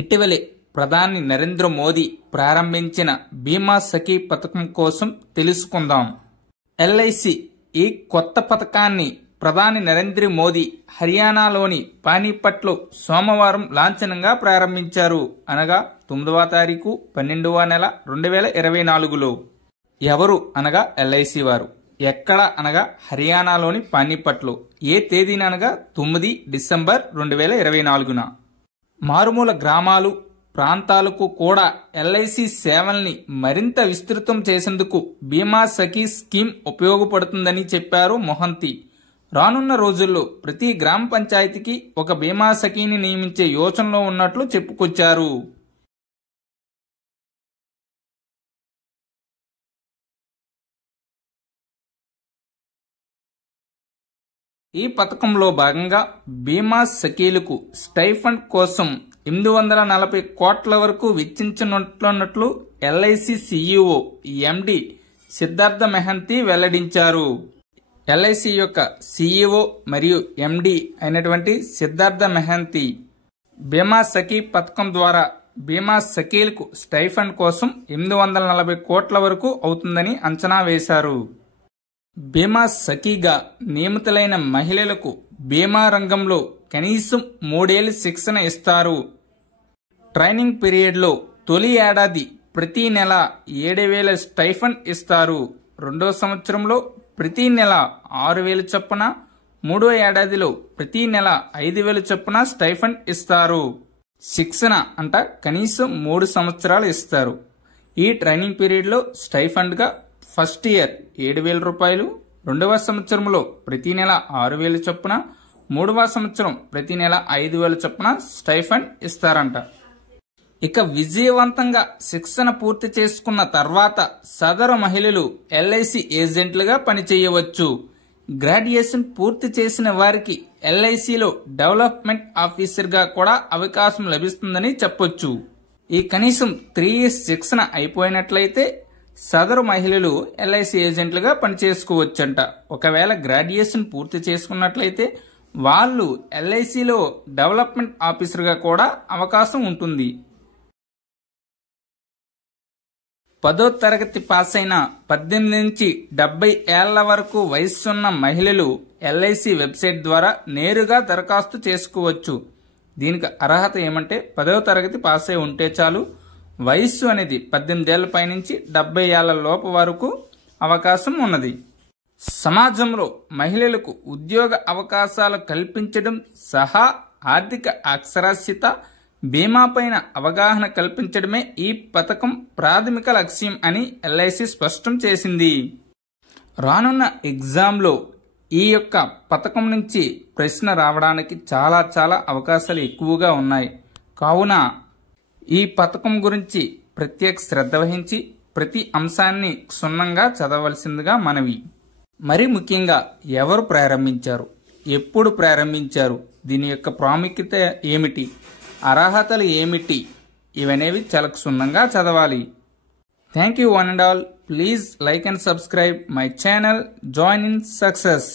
ఇటీవలే ప్రధాని నరేంద్ర మోదీ ప్రారంభించిన బీమా సఖీ పథకం కోసం తెలుసుకుందాం. ఎల్ఐసి ఈ కొత్త పథకాన్ని ప్రధాని నరేంద్ర మోదీ హర్యానాలోని పానీపట్లో సోమవారం లాంఛనంగా ప్రారంభించారు. అనగా 9వ తారీఖు 12వ నెల 2024లో. ఎవరు అనగా ఎల్ఐసి వారు. ఎక్కడ అనగా హర్యానాలోని పానీపట్లో. ఏ తేదీన అనగా 9 డిసెంబర్ 2024న. మారుమూల గ్రామాలు, ప్రాంతాలకు కూడా ఎల్ఐసి సేవల్ని మరింత విస్తృతం చేసేందుకు బీమా సఖీ స్కీమ్ ఉపయోగపడుతుందని చెప్పారు మొహంతి. రానున్న రోజుల్లో ప్రతి గ్రామ పంచాయతీకి ఒక బీమా సఖీని నియమించే యోచనలో ఉన్నట్లు చెప్పుకొచ్చారు. ఈ పథకంలో భాగంగా బీమా సఖీలకు స్టైఫండ్ కోసం 840 కోట్ల వరకు వెచ్చించనున్నట్లు ఎల్ఐసి సిఇఓ ఎండి సిద్ధార్థ మెహంతి వెల్లడించారు. ఎల్ఐసి యొక్క సిఇఓ మరియు ఎండి అయినటువంటి సిద్ధార్థ మెహంతి బీమా సఖీ పథకం ద్వారా బీమా సఖీలకు స్టైఫండ్ కోసం 840 కోట్ల వరకు అవుతుందని అంచనా వేశారు. బీమా సఖీగా నియమితులైన మహిళలకు బీమా రంగంలో కనీసం 3 ఏళ్ల శిక్షణ ఇస్తారు. ట్రైనింగ్ పీరియడ్లో తొలి ఏడాది ప్రతి నెల 7,000 స్టైఫండ్ ఇస్తారు. రెండో సంవత్సరంలో ప్రతి నెల 6,000 చొప్పున, మూడో ఏడాదిలో ప్రతి నెల 5,000 చొప్పున స్టైఫండ్ ఇస్తారు. శిక్షణ అంట కనీసం 3 సంవత్సరాలు ఇస్తారు. ఈ ట్రైనింగ్ పీరియడ్లో స్టైఫండ్గా ఫస్ట్ ఇయర్ 7,000 రూపాయలు, రెండవ సంవత్సరంలో ప్రతి నెల 6,000 చొప్పున, మూడవ సంవత్సరం ప్రతి నెల 5,000 చొప్పున స్టైఫండ్ ఇస్తారంట. ఇక విజయవంతంగా శిక్షణ పూర్తి చేసుకున్న తర్వాత సదరు మహిళలు ఎల్ఐసి ఏజెంట్లుగా పనిచేయవచ్చు. గ్రాడ్యుయేషన్ పూర్తి చేసిన వారికి ఎల్ఐసిలో డెవలప్మెంట్ ఆఫీసర్గా కూడా అవకాశం లభిస్తుందని చెప్పొచ్చు. ఈ కనీసం 3 ఇయర్స్ శిక్షణ అయిపోయినట్లయితే సదరు మహిళలు ఎల్ఐసి ఏజెంట్లుగా పనిచేసుకోవచ్చంట. ఒకవేళ గ్రాడ్యుయేషన్ పూర్తి చేసుకున్నట్లయితే వాళ్ళు ఎల్ఐసిలో డెవలప్మెంట్ ఆఫీసర్గా కూడా అవకాశం ఉంటుంది. 10వ తరగతి పాస్ అయిన 18 నుంచి 70 ఏళ్ల వరకు వయస్సున్న మహిళలు ఎల్ఐసి వెబ్సైట్ ద్వారా నేరుగా దరఖాస్తు చేసుకోవచ్చు. దీనికి అర్హత ఏమంటే 10వ తరగతి పాస్ అయి ఉంటే చాలు. వయస్సు అనేది 18 ఏళ్ల పైనుంచి 70 ఏళ్ల లోపు వరకు అవకాశం ఉన్నది. సమాజంలో మహిళలకు ఉద్యోగ అవకాశాలు కల్పించడం సహా ఆర్థిక అక్షరాస్యత, బీమా పైన అవగాహన కల్పించడమే ఈ పథకం ప్రాథమిక లక్ష్యం అని ఎల్ఐసి స్పష్టం చేసింది. రానున్న ఎగ్జామ్లో ఈ యొక్క పథకం నుంచి ప్రశ్న రావడానికి చాలా అవకాశాలు ఎక్కువగా ఉన్నాయి. కావున ఈ పథకం గురించి ప్రత్యేక శ్రద్ధ వహించి ప్రతి అంశాన్ని క్షుణ్ణంగా చదవవలసిందిగా మనవి. మరి ముఖ్యంగా ఎవరు ప్రారంభించారు, ఎప్పుడు ప్రారంభించారు, దీని యొక్క ప్రాముఖ్యత ఏమిటి, అర్హతలు ఏమిటి, ఇవనేవి చాలా క్షుణ్ణంగా చదవాలి. Thank you one and all. Please like and subscribe my channel. Join in success.